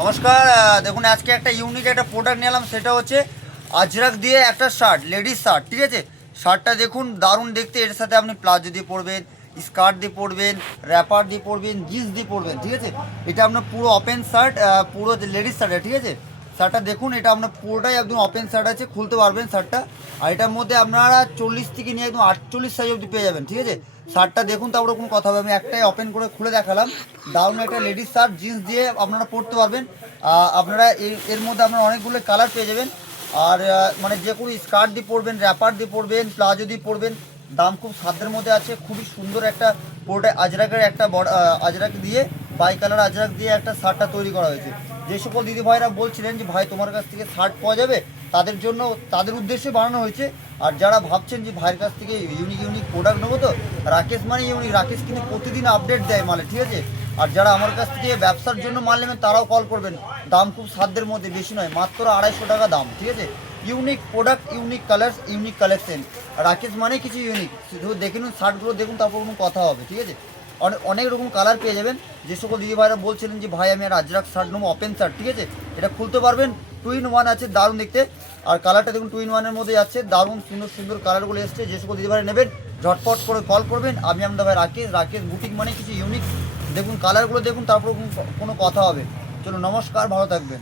নমস্কার। দেখুন আজকে একটা ইউনিক একটা প্রোডাক্ট নিলাম, সেটা হচ্ছে আজরাক দিয়ে একটা শার্ট, লেডিস শার্ট। ঠিক আছে, শার্টটা দেখুন দারুণ দেখতে। এর সাথে আপনি প্লাজো দিয়ে পরবেন, স্কার্ট দিয়ে পরবেন, র্যাপার দিয়ে পরবেন, জিন্স দিয়ে পরবেন। ঠিক আছে, এটা আপনার পুরো ওপেন শার্ট, পুরো লেডিস শার্ট। ঠিক আছে, শার্টটা দেখুন, এটা আপনার পুরোটাই একদম ওপেন শার্ট আছে, খুলতে পারবেন শার্টটা। আর এটার মধ্যে আপনারা 40 থেকে নিয়ে একদম 48 সাইজ অবধি পেয়ে যাবেন। ঠিক আছে, শার্টটা দেখুন, তারপরে কোনো কথা হবে। আমি একটাই ওপেন করে খুলে দেখালাম। দারুণ একটা লেডিস শার্ট, জিন্স দিয়ে আপনারা পরতে পারবেন। আপনারা এর মধ্যে আপনারা অনেকগুলো কালার পেয়ে যাবেন। আর মানে যে কোনো স্কার্ট দিয়ে পরবেন, র্যাপার দিয়ে পরবেন, প্লাজো দিয়ে পরবেন। দাম খুব সাধ্যের মধ্যে আছে, খুবই সুন্দর একটা পুরোটা আজরাকের একটা আজরাক দিয়ে বাই কালার আজরাক দিয়ে একটা শার্টটা তৈরি করা হয়েছে। যে সকল দিদি ভাইরা বলছিলেন যে ভাই তোমার কাছ থেকে শার্ট পাওয়া যাবে, তাদের জন্য, তাদের উদ্দেশ্যে বানানো হয়েছে। আর যারা ভাবছেন যে ভাইয়ের কাছ থেকে ইউনিক ইউনিক প্রোডাক্ট নেবো, তো রাকেশ মানে ইউনিক, রাকেশ কিন্তু প্রতিদিন আপডেট দেয় মালে। ঠিক আছে, আর যারা আমার কাছ থেকে ব্যবসার জন্য মাল নেবেন তারাও কল করবেন। দাম খুব সাধ্যের মধ্যে, বেশি নয়, মাত্র 250 টাকা দাম। ঠিক আছে, unique product, unique colours, unique collection. Rakesh মানে কিছু ইউনিক, শুধু দেখে নিন, শার্টগুলো দেখুন, তারপর কোনো কথা হবে। ঠিক আছে, অনেক রকম কালার পেয়ে যাবেন। যে সকল দিদি ভাইরা বলছিলেন যে ভাই আমি আর আজরাক শার্ট নেবো, ওপেন শার্ট। ঠিক আছে, এটা খুলতে পারবেন, 2 in 1 আছে, দারুণ দেখতে। আর কালারটা দেখুন 2 in 1 এর মধ্যে যাচ্ছে, দারুণ সুন্দর সুন্দর কালারগুলো এসছে। যে সকল দিদি ভাইরা নেবেন ঝটপট করে কল করবেন। আমি আমাদের ভাই রাকেশ বুটিক মানে কিছু ইউনিক। দেখুন কালারগুলো দেখুন, তারপর কোনো কথা হবে। চলো, নমস্কার, ভালো থাকবেন।